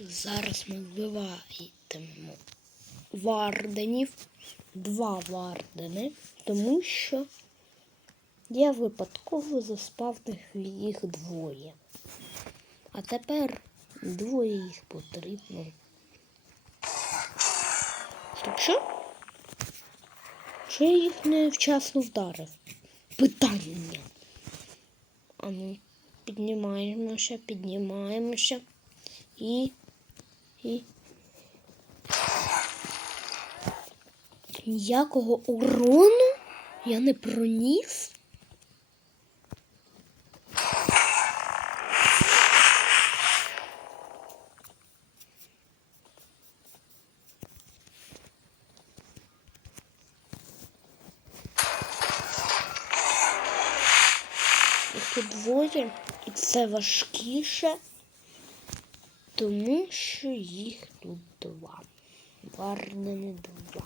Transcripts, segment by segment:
Зараз ми вбиваємо варденів, два вардени, тому що я випадково заспавнив їх двоє. А тепер двоє їх потрібно. Так що? Що я їх не вчасно вдарив? Питання. А ну, піднімаємося, піднімаємося. І. Ніякого урону я не проніс. Тут двоє, і це важкіше, тому що їх тут два. Варнені два.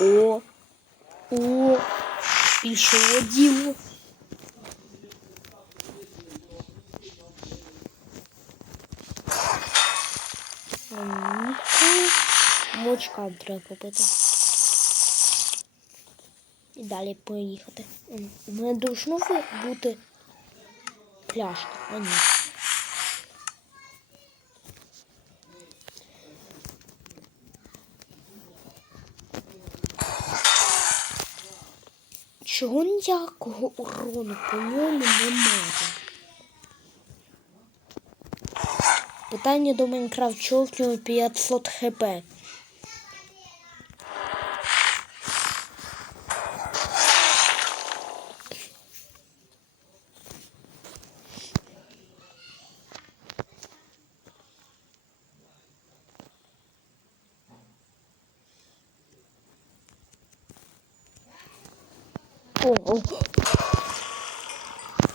О, о, пішло діло. Мочка треба попити. І далі поїхати. У мене должно бути пляшка, а ні. Чого ніякого урону, по ньому немає. Питання до Майнкрафт, чого в нього 500 хп. О.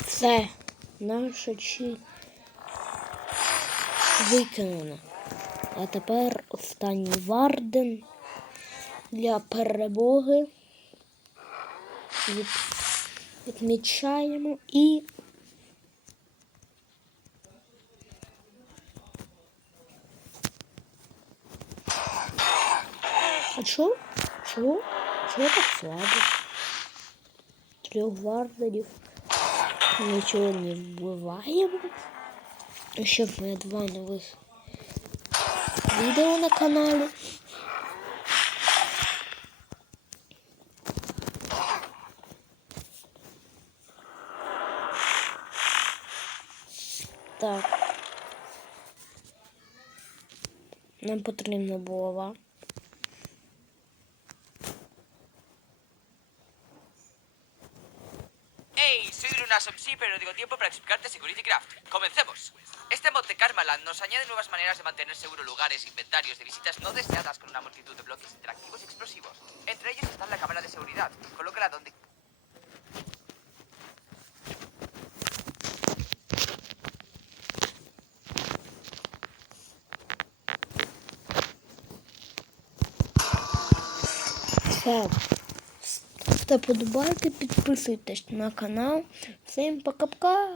Все, наша чи виконана. А тепер останній варден для перемоги. Від... Відмічаємо і. А чого? Чого? Чого так слабо? Трьох варденів. Нічого не вбиваємо. Ще в мене два нових відео на каналі. Так. Нам потрібна булава. Hey, soy Druna Somsi, pero digo tiempo para explicarte Security Craft. Comencemos. Este mod de Karmaland nos añade nuevas maneras de mantener seguro lugares, inventarios de visitas no deseadas con una multitud de bloques interactivos y explosivos. Entre ellos está la cámara de seguridad. Colócala donde Oh. Ставте подобайки, підписуйтесь на канал. Всім пока-пока!